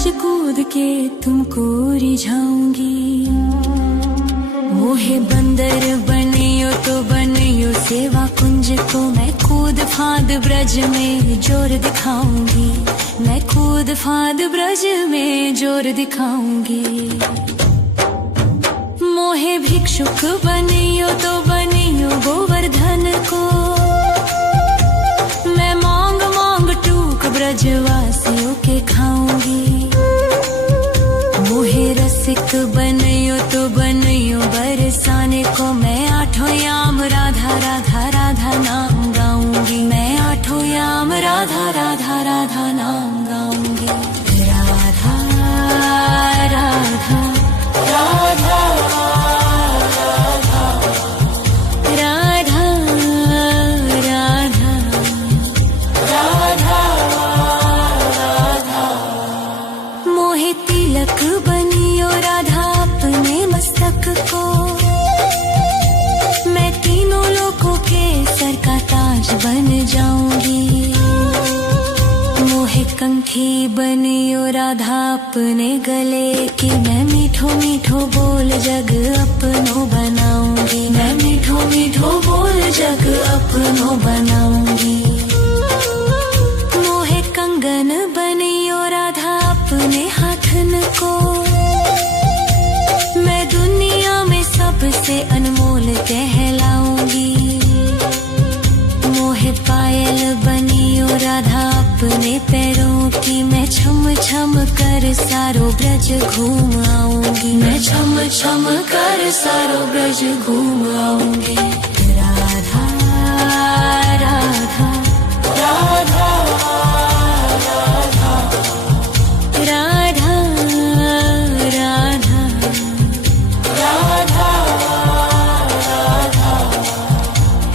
नाच कूद के तुमको रिझाऊंगी। मोहे बंदर बनियो तो बनियो सेवा कुंज को मैं कूद फांद ब्रज में जोर दिखाऊंगी। मैं कूद फांद ब्रज में जोर दिखाऊंगी। मोहे भिक्षुक बनियो तो बनियो गोवर्धन को मैं मांग मांग टूक ब्रजवासियों के खाऊंगी। मोहे रसिक बनियो तो बनियो बरसाने को मैं आठों याम राधा राधा राधा नाम गाऊंगी। मैं आठों याम राधा राधा राधा नाम गाऊंगी। राधा राधा राधा बन जाऊंगी। मोहे कंठी बनियो राधा अपने गले की मैं मीठो मीठो बोल जग अपनो बनाऊंगी। मैं मीठो मीठो बोल जग अपनो बनाऊंगी। मोहे कंगन बनियो राधा अपने हाथन को मैं दुनिया में सबसे अनमोल कहलाऊंगी। मोहे पायल बनियो राधा अपने पैरों की मैं छम छम कर सारो ब्रज घूम आऊंगी। मैं छम छम कर सारो ब्रज घूम आऊंगी। राधा राधा राधा राधा राधा राधा राधा राधा।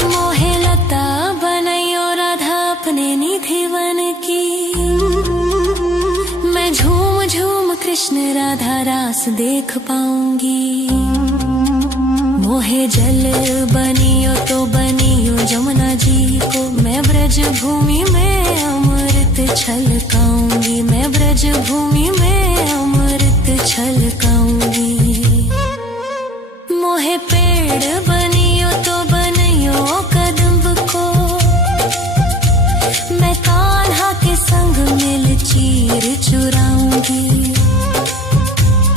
मोहे लता बनयो राधा अपने निधिवन की मैं झूम झूम कृष्ण राधा रास देख पाऊंगी। मोहे जल बनियो तो बनियो जमुना जी को मैं ब्रज भूमि में अमृत छलकाऊंगी। मैं ब्रज भूमि में अमृत छलकाऊंगी। मोहे पेड़ बनियो तो बनियो कदम्ब को मैं कान्हा के संग मिल चीर चुराऊंगी।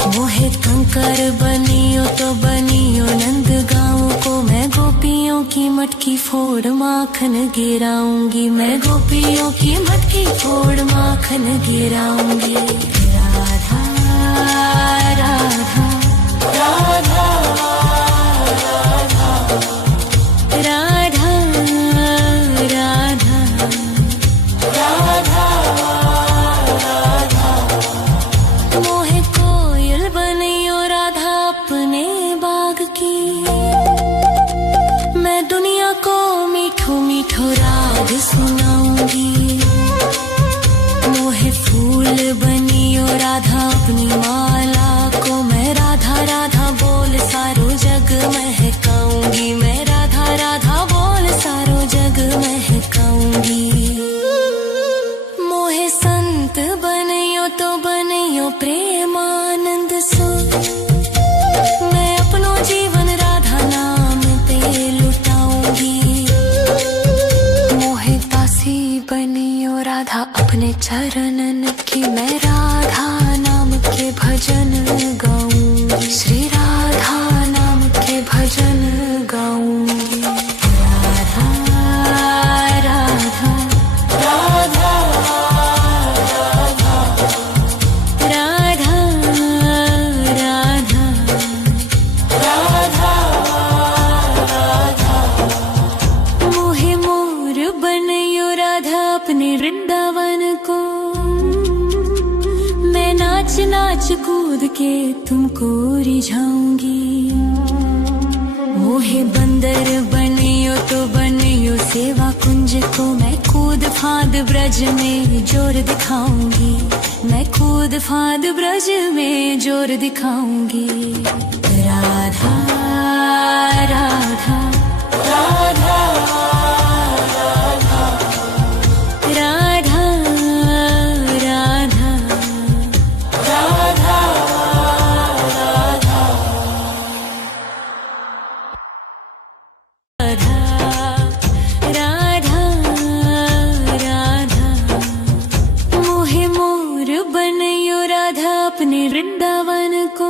मोहे कंकर बनियो तो बनियो नंद गाँव को मैं गोपियों की मटकी फोड़ माखन गिराऊंगी। मैं गोपियों की मटकी फोड़ माखन गिराऊंगी। राधा राधा राधा राधा राधा राधा राधा। मोहे कोयल बनियो राधा अपने बाग की मैं दुनिया को मीठो मीठो राग सुनाऊंगी। मोहे फूल बनियो राधा अपनी माला को मैं राधा राधा बोल सारो जग महकाऊंगी। मैं राधा राधा बोल सारो जग महकाऊंगी। मोहे संत बनियो तो बनियो प्रेमानंद सो मैं अपनो जीवन राधा नाम पे लुटाऊंगी। मोहे दासी बनियो राधा अपने चरणन की मैं राधा नाम के भजन गाऊंगी। श्री राधा नाम के भजन गाऊंगी। राधा राधा राधा राधा राधा राधा राधा। मोहे मोर बनियो राधा अपने वृंदावन को मैं नाच नाच कूद के तुमको रिझाऊंगी। मोहे बंदर बनियो तो बनियो सेवा कुंज को मैं कूद फांद ब्रज में जोर दिखाऊंगी। मैं कूद फांद ब्रज में जोर दिखाऊंगी। राधा राधा राधा राधा राधा राधा वृंदावन को।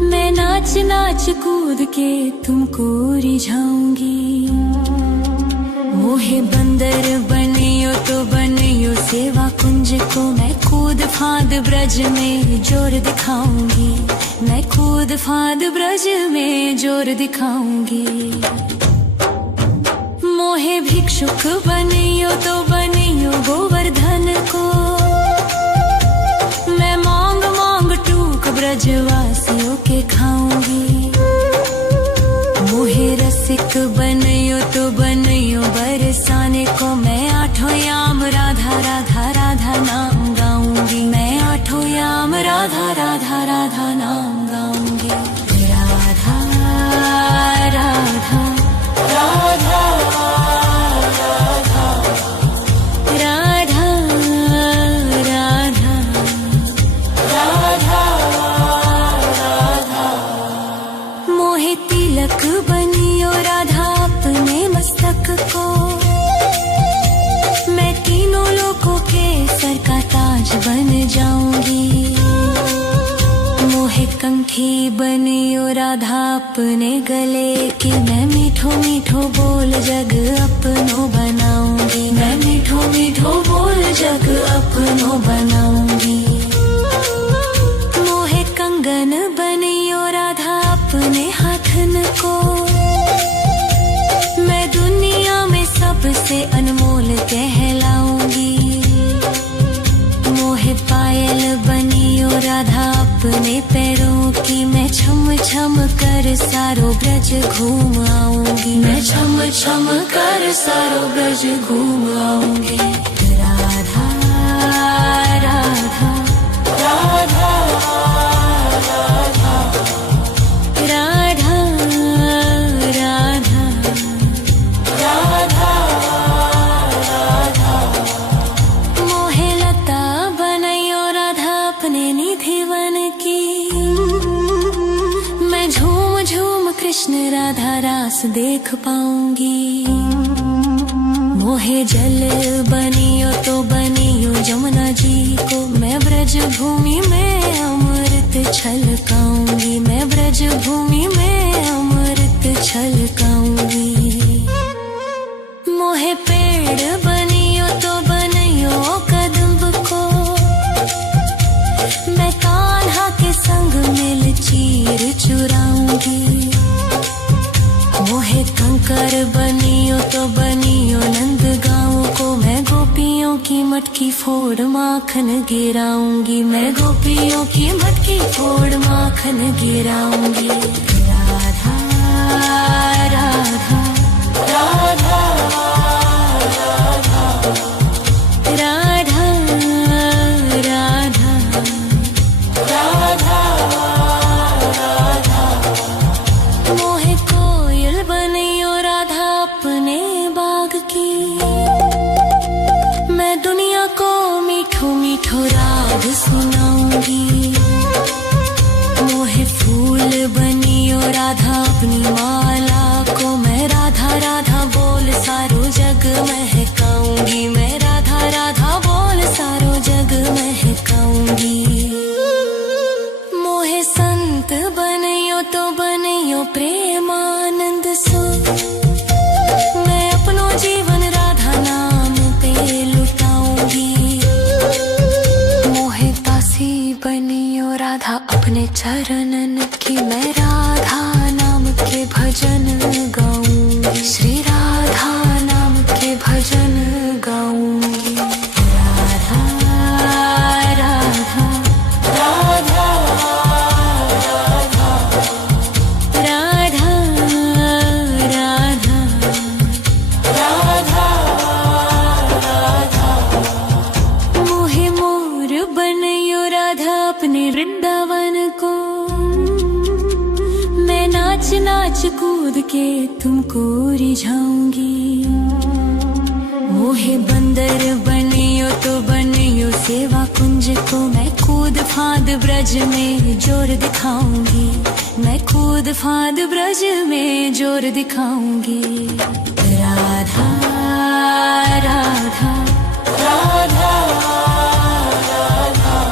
मैं नाच नाच कूद के तुमको रिझाऊंगी। मोहे बंदर बनियो तो बनियो सेवा कुंज को। मैं कूद फांद ब्रज में जोर दिखाऊंगी। मैं कूद फांद ब्रज में जोर दिखाऊंगी। मोहे भिक्षुक बनियो तो बनियो गोवर्धन को। मैं मांग मांग टूक ब्रजवासियों के खाऊंगी। मोहे रसिक बनियो तो बनियो बरसाने को। मैं आठों याम राधा राधा राधा नाम गाऊंगी। मैं आठों याम राधा राधा राधा नाम गाऊंगी। राधा राधा राधा राधा राधा राधा राधा राधा। मोहे तिलक बनियो राधा अपने मस्तक को। मैं तीनों लोगों के सर का ताज बन जाऊंगी। मोहे कंठी बनियो राधा अपने गले की। मैं मीठो मीठो बोल जग अपनो बनाऊंगी। मैं मीठो मीठो बोल जग अपनो बनाऊंगी। मोहे कंगन बनियो राधा अपने हाथन को। मैं दुनिया में सबसे अनमोल कहलाऊंगी। मोहे पायल बनियो राधा अपने पैरों की। मैं छम छम कर सारो ब्रज घूम आऊंगी। मैं छम छम कर सारो ब्रज घूम आऊंगी। राधा राधा राधा राधा राधा राधा राधा राधा। मोहे लता बनैयो राधा अपने निधिवन की। मैं झूम झूम कृष्ण राधा रास देख पाऊंगी। मोहे जल बनियो तो बनियो जमुना जी को। मैं ब्रज भूमि में अमृत छलकाऊंगी। मैं ब्रज भूमि में अमृत छलकाऊंगी। मोहे पेड़ बनियो तो बनियो कदम्ब को। मैं कान्हा के संग मिल चीर चुराऊंगी। मोहे कंकर बनियो तो बनियो नंद गाँव को। मैं गोपियों की मटकी फोड़ माखन गिराऊंगी। मैं गोपियों की मटकी फोड़ माखन गिराऊंगी। राधा राधा राधा राधा राधा राधा राधा राधा। मोहे कोयल बनियो राधा अपने बाग की। मैं दुनिया को मीठो मीठो राग सुनाऊंगी। मोहे फूल बनियो राधा अपनी माला को। मैं राधा राधा बोल सारो जग महकाऊंगी। मैं राधा राधा बोल सारो जग महकाऊंगी। मोहे संत बनियो तो बनियो प्रेमानंद सो। मैं अपनो जीवन राधा नाम पे लुटाऊंगी। मोहे दासी बनियो राधा अपने चरणन की। मैं राधा नाम के भजन गाऊंगी। श्री राधा नाम के भजन गाऊंगी। राधा राधा राधा राधा राधा राधा राधा राधा। मोहे मोर बनियो राधा अपने वृंदावन को। मैं नाच नाच कूद के तुमको रिझाऊंगी। मोहे बंदर बनियो तो बनियो सेवा कुंज को। मैं कूद फांद ब्रज में जोर दिखाऊंगी। मैं कूद फांद ब्रज में जोर दिखाऊंगी। राधा राधा राधा राधा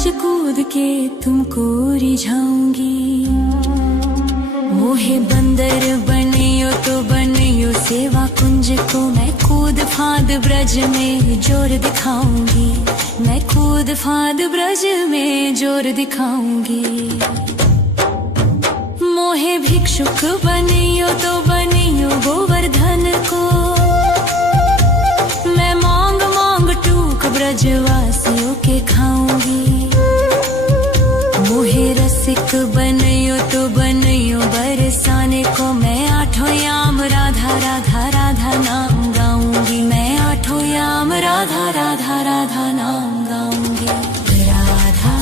नाच कूद के तुमको रिझाऊंगी। मोहे बंदर बनियो तो बनियो सेवा कुंज को, मैं कूद फांद ब्रज में जोर दिखाऊंगी। मैं कूद फांद ब्रज में जोर दिखाऊंगी। मोहे भिक्षुक बनियो तो बनियो गोवर्धन को, मैं मांग मांग टूक ब्रजवासियों के खाऊंगी। मोहे रसिक बनियो तो बनियो बरसाने को, मैं आठों याम राधा राधा राधा नाम गाऊंगी। मैं आठों याम राधा राधा राधा नाम गाऊंगी। राधा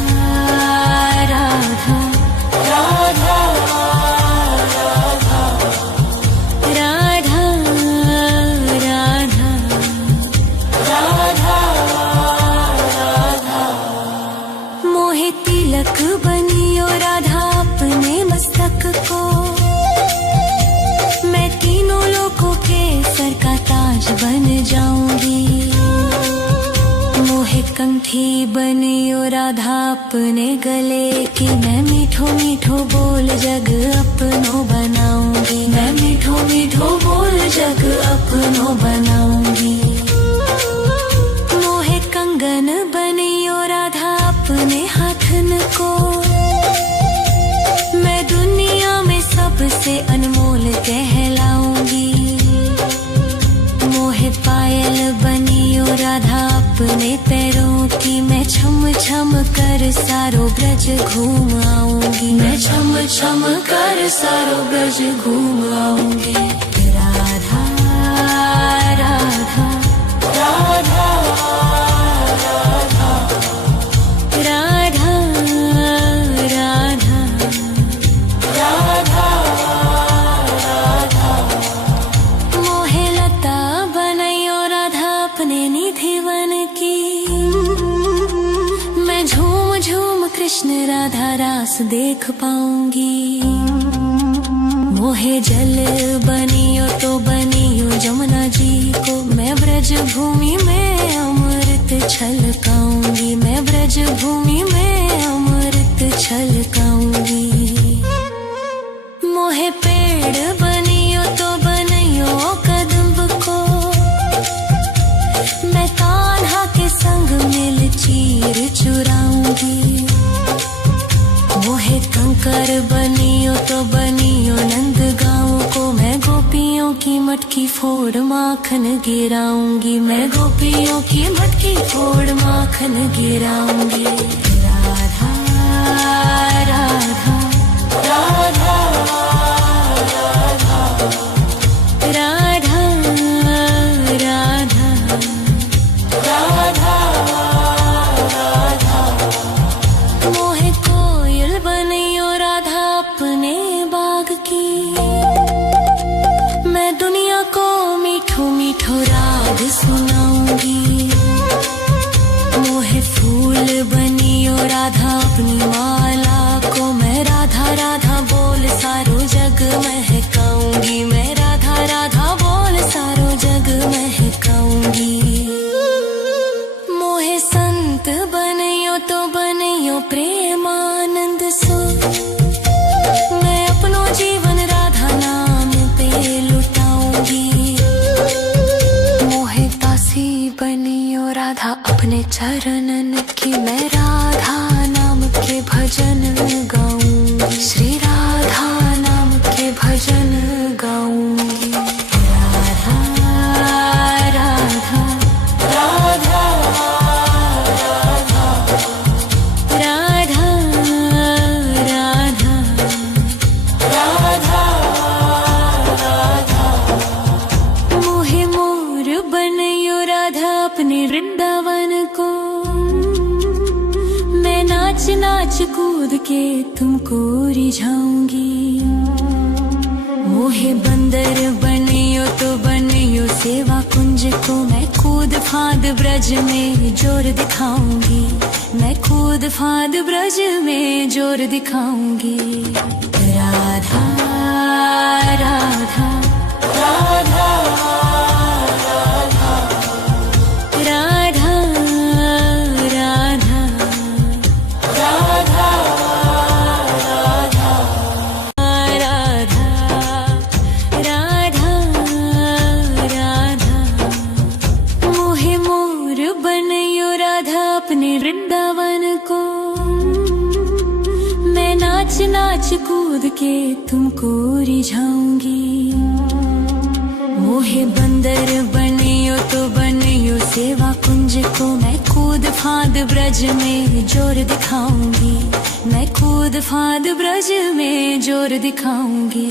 राधा राधा बनियो राधा अपने मस्तक को, मैं तीनों लोगों के सर का ताज बन जाऊंगी। मोहे कंठी बनियो राधा अपने गले की, मैं मीठो मीठो बोल जग अपनो बनाऊंगी। मैं मीठो मीठो बोल जग अपनो बनाऊंगी। मोहे कंगन बनियो राधा अपने हाथन को, मैं दुनिया में सबसे अनमोल कहलाऊंगी। मोहे पायल बनियो राधा अपने पैरों की, मैं छम छम कर सारो ब्रज घूम आऊंगी। मैं छम छम कर सारो ब्रज घूम आऊंगी। राधा राधा राधा राधा राधा राधा राधा। मोहे लता बनैयो राधा अपने निधि वन की, मैं झूम झूम कृष्ण राधा रास देख पाऊंगी। मोहे जल बनियो तो बनियो जमुना जी को, मैं ब्रज भूमि में अमृत छलकाऊंगी। मैं ब्रज भूमि में अमृत छलकाऊंगी। मोहे पेड़ बनियो तो बनियो कदम्ब को, मैं कान्हा के संग मिल चीर चुराऊंगी। मोहे कंकर बनियो तो बनियो नंद गाँव को, मैं गोपियों की मटकी फोड़ माखन गिराऊंगी। मैं गोपियों की मटकी फोड़ माखन गिराऊंगी। राधा राधा राधा राधा राधा राधा राधा। मोहे कोयल बनियो राधा अपने बाग की, मैं दुनिया को मीठो मीठो राग सुनाऊंगी। मोहे फूल बनियो राधा अपनी माला को, मैं राधा राधा बोल सारो जग महकाऊंगी। मैं राधा राधा बोल सारो जग महकाऊंगी। मोहे संत बनियो तो बनियो प्रेमानंद सो, मैं अपनो जीवन राधा नाम पे लुटाऊंगी। मोहे दासी बनियो राधा अपने चरणन की, मैं राधा नाम के भजन गाऊंगी। श्री राधा नाम के भजन गाऊंगी। राधा राधा राधा राधा राधा राधा राधा। मोहे मोर बनियो राधा अपने वृंदावन को, मैं नाच नाच कूद के तुमको रिझाऊंगी। मोहे बंदर बनियो तो बनियो सेवा कुंज को, मैं कूद फांद ब्रज में जोर दिखाऊंगी। मैं कूद फांद ब्रज में जोर दिखाऊंगी। राधा राधा राधा राधा राधा तुमको रिझाऊंगी। मोहे बंदर बनियो तो बनियो सेवा कुंज को, मैं कूद फांद ब्रज में जोर दिखाऊंगी, मैं कूद फांद ब्रज में जोर दिखाऊंगी।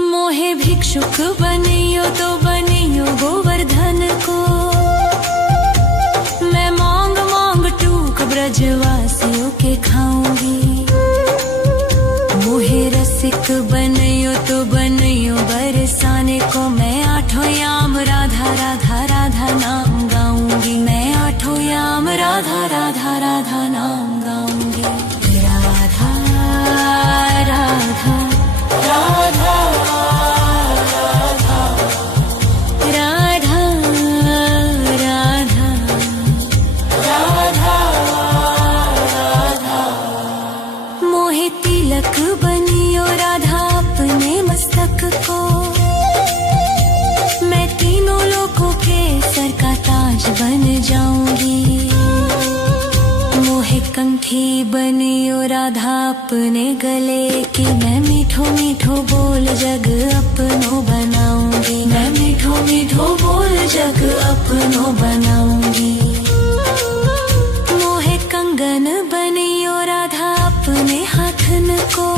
मोहे भिक्षुक बनियो तो बनियो गोवर्धन को, मैं मांग मांग टूक ब्रजवासियों के खाऊंगी। मोहे रसिक बनियो तो बनियो बरसाने को, मैं आठों याम राधा राधा राधा नाम गाऊंगी, मैं आठों याम राधा राधा राधा नाम गाऊंगी। राधा राधा राधा बनियो राधा अपने मस्तक को, मैं तीनों लोगों के सर का ताज बन जाऊंगी। मोहे कंठी बनियो राधा अपने गले की, मैं मीठो मीठो बोल जग अपनो बनाऊंगी, मैं मीठो मीठो बोल जग अपनो बनाऊंगी। मोहे कंगन बनियो राधा अपने हाथन को,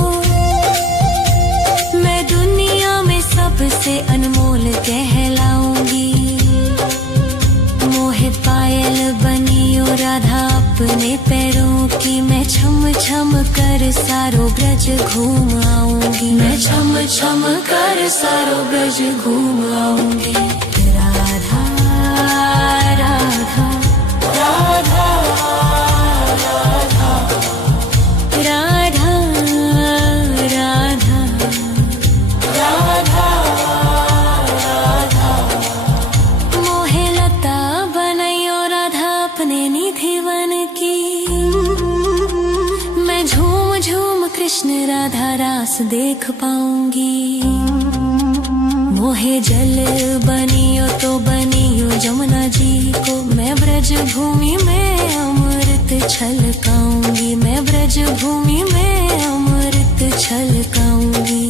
मैं दुनिया में सबसे अनमोल कहलाऊंगी। मोहे पायल बनियो राधा अपने पैरों की, मैं छम छम कर सारो ब्रज घूम आऊंगी, मैं छम छम कर सारो ब्रज घूम आऊंगी। राधा राधा राधा राधा राधा राधा राधा। मोहे लता बनैयो राधा अपने निधिवन की, मैं झूम झूम कृष्ण राधा रास देख पाऊंगी। मोहे जल बनियो तो बनियो जमुना जी को, मैं ब्रज भूमि में अमृत छलकाऊंगी, मैं ब्रज भूमि में अमृत छलकाऊंगी।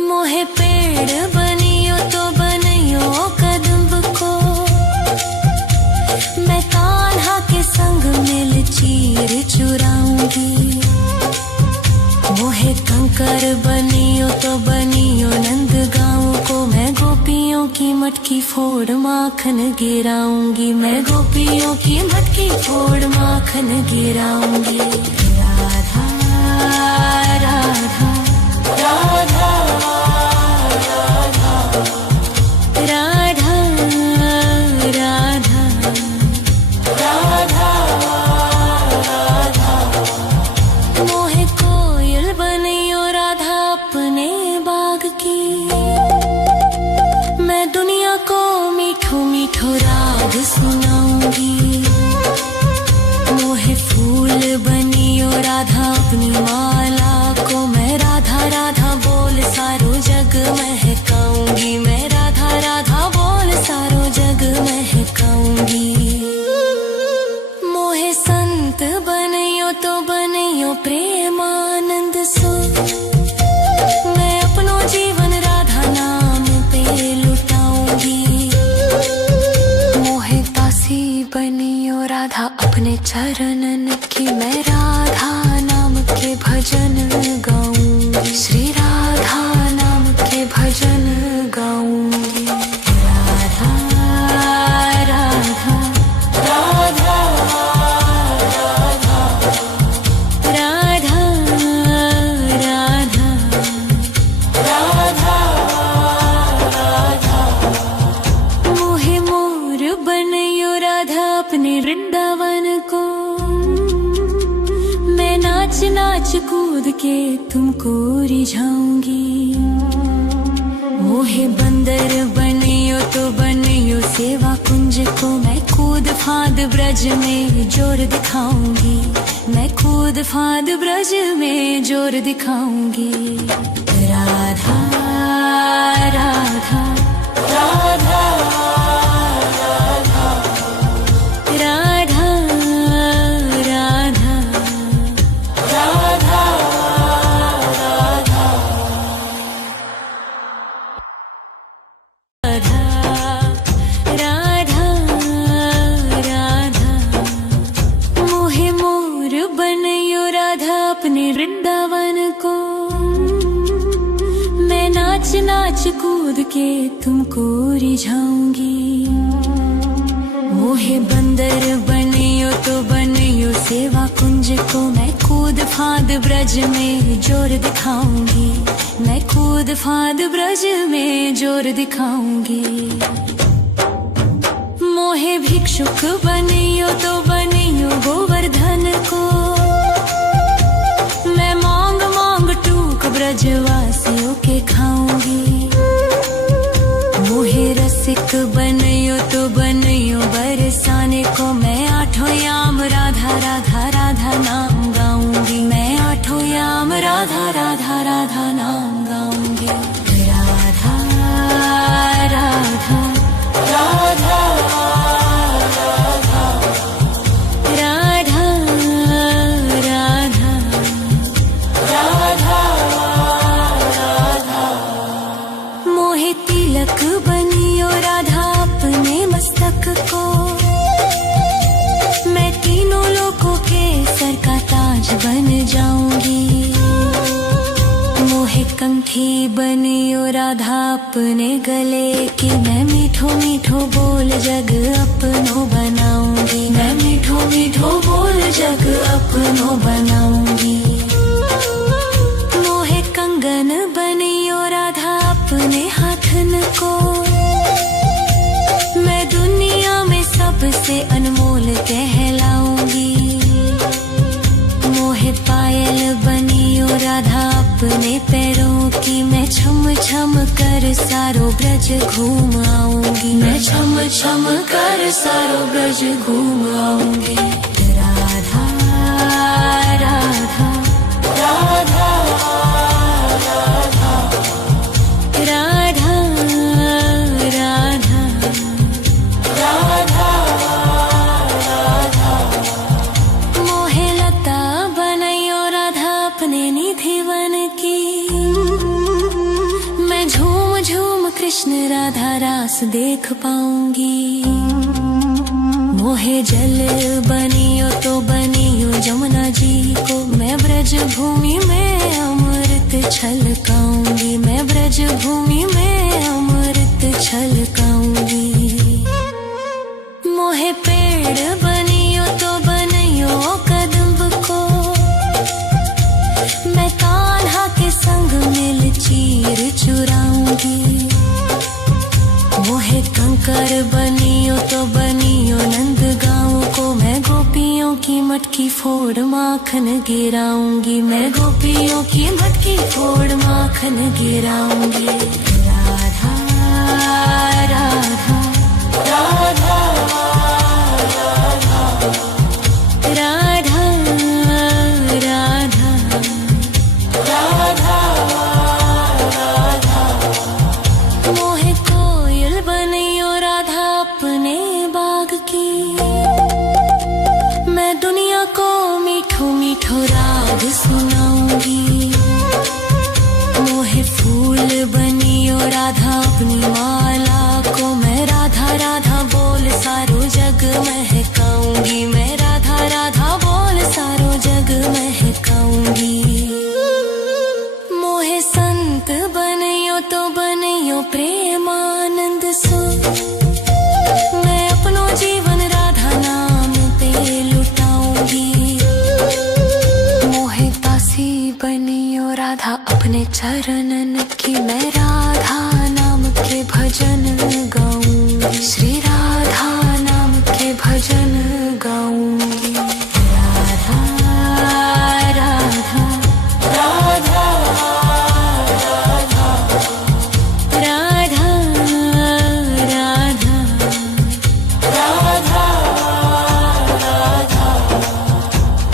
मोहे पेड़ बनियो तो बनियो कदम्ब को, मैं कान्हा के संग मिल चीर चुराऊंगी। मोहे कंकर बनियो तो बनियो नंद गाँव को, मैं गोपियों की मटकी फोड़ माखन गिराऊंगी, मैं गोपियों की मटकी फोड़ माखन गिराऊंगी। राधा राधा राधा राधा राधा राधा राधा राधा। मोहे कोयल बनियो राधा अपने बाग की, मैं दुनिया को मीठो मीठो राग सुनाऊंगी। मोहे फूल बनियो राधा अपनी माला को, मैं राधा राधा बोल सारो जग महकाऊंगी, मैं राधा राधा बोल सारो जग महकाऊंगी। मोहे संत बनियो तो बनियो प्रेमानंद सो, मैं अपनो जीवन राधा नाम पे लुटाऊंगी। मोहे दासी बनियो राधा अपने चरणन की, मैं राधा नाम के भजन गाऊंगी, श्री राधा नाम के भजन गाऊंगी। राधा राधा राधा राधा राधा राधा राधा। मोहे मोर बनियो राधा अपने वृंदावन को, मैं नाच नाच कूद के तुमको रिझाऊंगी। मोहे बंदर बनियो तो बनियो सेवा कुंज को, मैं कूद फांद ब्रज में जोर दिखाऊंगी, मैं कूद फांद ब्रज में जोर दिखाऊंगी। राधा राधा राधा राधा राधा राधा राधा नाच कूद के तुमको रिझाऊंगी। मोहे बंदर बनियो तो बनियो सेवा कुंज को, मैं कूद फांद ब्रज में जोर दिखाऊंगी। मैं कूद फांद ब्रज में जोर दिखाऊंगी। मोहे भिक्षुक बनियो तो बनियो गोवर्धन को, मैं मांग मांग टूक ब्रजवासियों के खाऊंगी। मोहे रसिक बनियो तो बनियो बरसाने को, मैं आठों याम राधा राधा राधा नाम गाऊंगी। मैं आठों याम राधा राधा राधा नाम गाऊंगी। राधा राधा राधा बनियो राधा अपने मस्तक को, मैं तीनों लोगों के सर का ताज बन जाऊंगी। मोहे कंठी बनियो राधा अपने गले की, मैं मीठो मीठो बोल जग अपनो बनाऊंगी। मैं मीठो मीठो बोल जग अपनो बनाऊंगी। मोहे कंगन बनियो राधा अपने हाथन को, मैं दुनिया में सबसे अनमोल कहलाऊंगी। मोहे पायल बनियो राधा अपने पैरों की, मैं छम छम कर सारो ब्रज घूम आऊंगी। मैं छम छम कर सारो ब्रज घूम आऊंगी। राधा राधा राधा राधा राधा राधा राधा। मोहे लता बनाइयो राधा अपने निधि वन की, मैं झूम झूम कृष्ण राधा रास देख पाऊंगी। मोहे जल बनियो तो बनियो जमुना जी को, मैं ब्रज भूमि में अमृत छलकाऊंगी। मैं ब्रज भूमि में अमृत छलकाऊंगी। मोहे पेड़ बनियो तो बनियो कदम्ब को, मैं कान्हा के संग मिल चीर चुराऊंगी। मोहे कंकर बनियो तो बनियो नंद गाँव को, मैं गोपियों की मटकी फोड़ माखन गिराऊंगी। मैं गोपियों की मटकी फोड़ माखन गिराऊंगी। राधा राधा राधा राधा राधा राधा राधा राधा। मोहे कोयल बनियो राधा अपने बाग की, मैं दुनिया को मीठो मीठो राग सुनाऊंगी। मोहे फूल बनियो राधा अपनी माला को, मैं राधा राधा बोल सारो जग महकाऊंगी। मैं राधा राधा बोल सारो जग महकाऊंगी। मोहे संत बनियो तो बनियो प्रेमानंद सो, मैं अपनो जीवन राधा नाम पे लुटाऊंगी। मोहे दासी बनियो राधा अपने चरणन की, मैं राधा नाम के भजन गाऊंगी। श्री राधा नाम के भजन गाऊंगी। राधा राधा राधा राधा राधा राधा राधा राधा।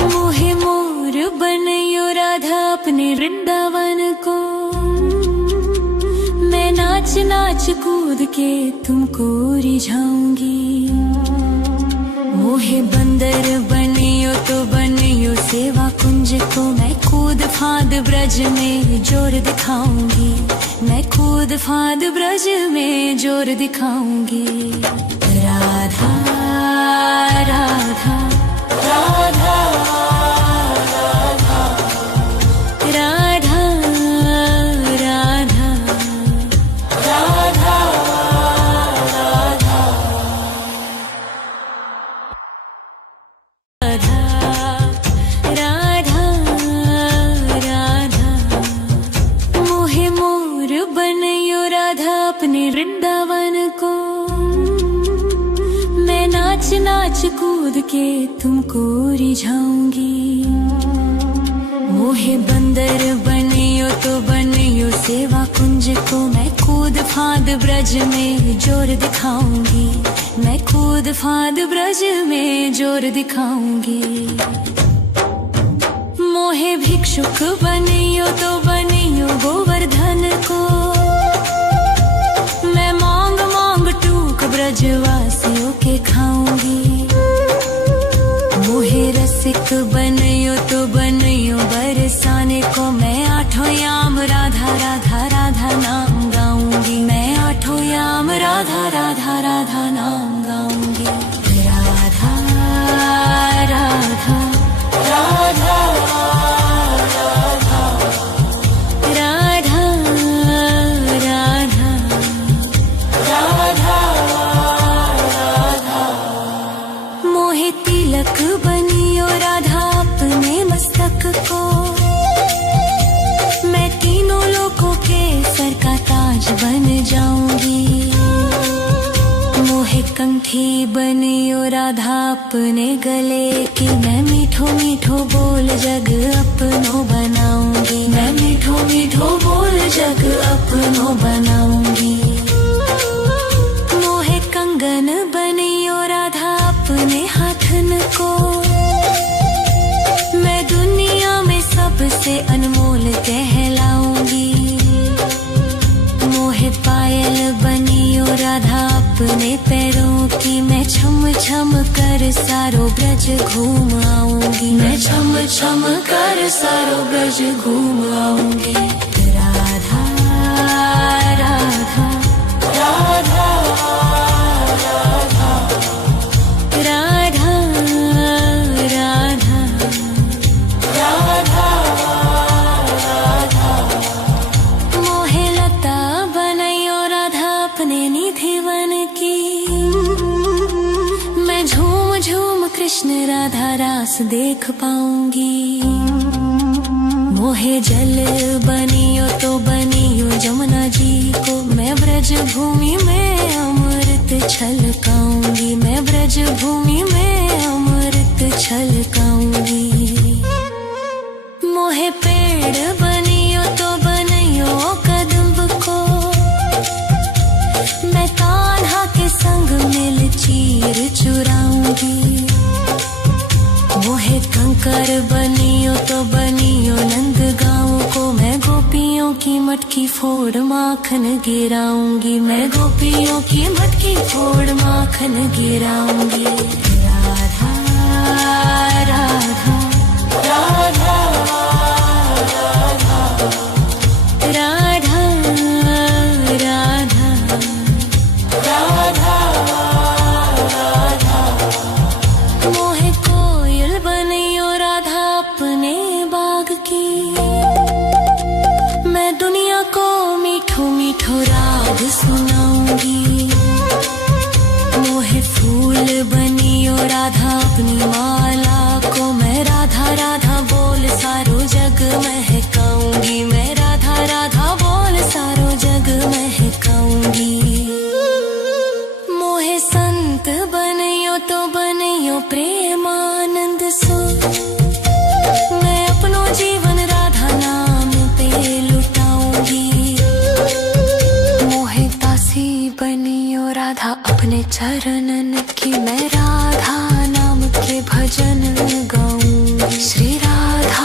मोहे मोर बनियो राधा अपने वृंदावन को, मैं नाच नाच कूद के तुमको रिझाऊंगी। मोहे बंदर बनियो तो बनियो सेवा कुंज को, मैं कूद फांद ब्रज में जोर दिखाऊंगी। मैं कूद फांद ब्रज में जोर दिखाऊंगी। राधा राधा राधा राधा राधा राधा नाच कूद के तुमको रिझाऊंगी। मोहे बंदर बनियो तो बनियो सेवा कुंज को, मैं कूद फांद ब्रज में जोर दिखाऊंगी। मैं कूद फांद ब्रज में जोर दिखाऊंगी। मोहे भिक्षुक बनियो तो बनियो गोवर्धन को, मैं मांग मांग टूक ब्रजवासियों के खाऊंगी। मोहे रसिक बनियो तो बनियो बरसाने को, मैं आठों याम राधा राधा राधा नाम गाऊंगी। मैं आठों याम राधा राधा राधा नाम गाऊंगी। राधा राधा राधा राधा राधा राधा राधा। मोहे तिलक बनियो राधा अपने मस्तक को, मैं तीनों लोगों के सर का ताज बन जाऊंगी। मोहे कंठी बनियो राधा अपने गले की, मैं मीठो मीठो बोल जग अपनो बनाऊंगी। मैं मीठो मीठो बोल जग अपनो बनाऊंगी। मोहे कंगन बनियो राधा अपने हाथन को, मैं दुनिया में सबसे अनमोल कहलाऊंगी। मोहे पायल बनियो राधा अपने पैरों की, मैं छम छम कर सारो ब्रज घूम आऊंगी। मैं छम छम कर सारो ब्रज घूम आऊंगी। राधा राधा राधा राधा राधा राधा राधा राधा। मोहे लता बनैयो राधा अपने निधि वन की, मैं झूम झूम कृष्ण राधा रास देख पाऊंगी। मोहे जल बनियो तो बनियो जमुना जी को, मैं ब्रज भूमि में अमृत छलकाऊंगी। मैं ब्रज भूमि में अमृत छलकाऊंगी। मोहे पेड़ बनियो तो बनियो कदम्ब को, मैं कान्हा के संग मिल चीर चुराऊंगी। मोहे कंकर बनियो तो बनियो नंद गाँव को, मैं गोपियों की मटकी फोड़ माखन गिराऊंगी। मैं गोपियों की मटकी फोड़ माखन गिराऊंगी। राधा राधा राधा राधा राधा राधा राधा राधा। मोहे कोयल बनियो राधा अपने बाग की, मैं दुनिया को मीठो मीठो राग सुनाऊंगी। मोहे फूल बनियो राधा अपनी माला को, मैं राधा राधा बोल सारो जग महकाऊंगी। मैं राधा राधा बोल सारो जग महकाऊंगी। मोहे संत बनियो तो बनियो प्रेमानंद सो, मैं अपनो जीवन राधा नाम पे लुटाऊंगी। मोहे दासी बनियो राधा अपने चरणन की, मैं